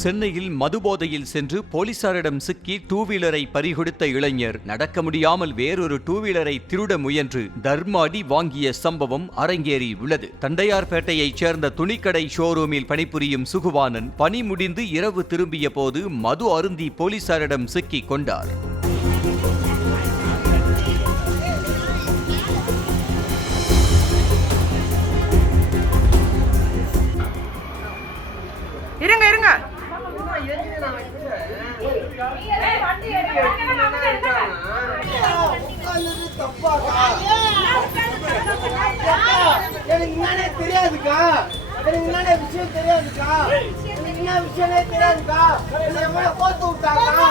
சென்னையில் மதுபோதையில் சென்று போலீசாரிடம் சிக்கி டூவீலரை பறிகொடுத்த இளைஞர் நடக்க முடியாமல் வேறொரு டூவீலரை திருட முயன்று தர்ம அடி வாங்கிய சம்பவம் அரங்கேறியுள்ளது. தண்டையார்பேட்டையைச் சேர்ந்த துணிக்கடை ஷோரூமில் பணிபுரியும் சுகுவானன் பணி முடிந்து இரவு திரும்பிய போது மது அருந்தி போலீசாரிடம் சிக்கிக் கொண்டார். இருங்க இருங்க தெரியாதுக்கா விஷயம் தெரியாதுக்கா என்ன விஷயமே தெரியாதுக்கா கோத்து விட்டாக்கா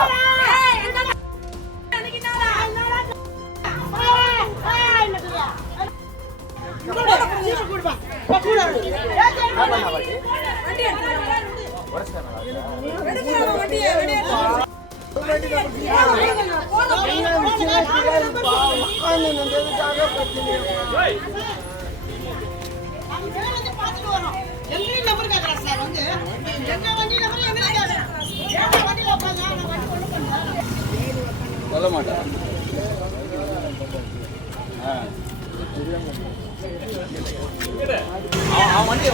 சொல்ல மாட்டேன். வண்டி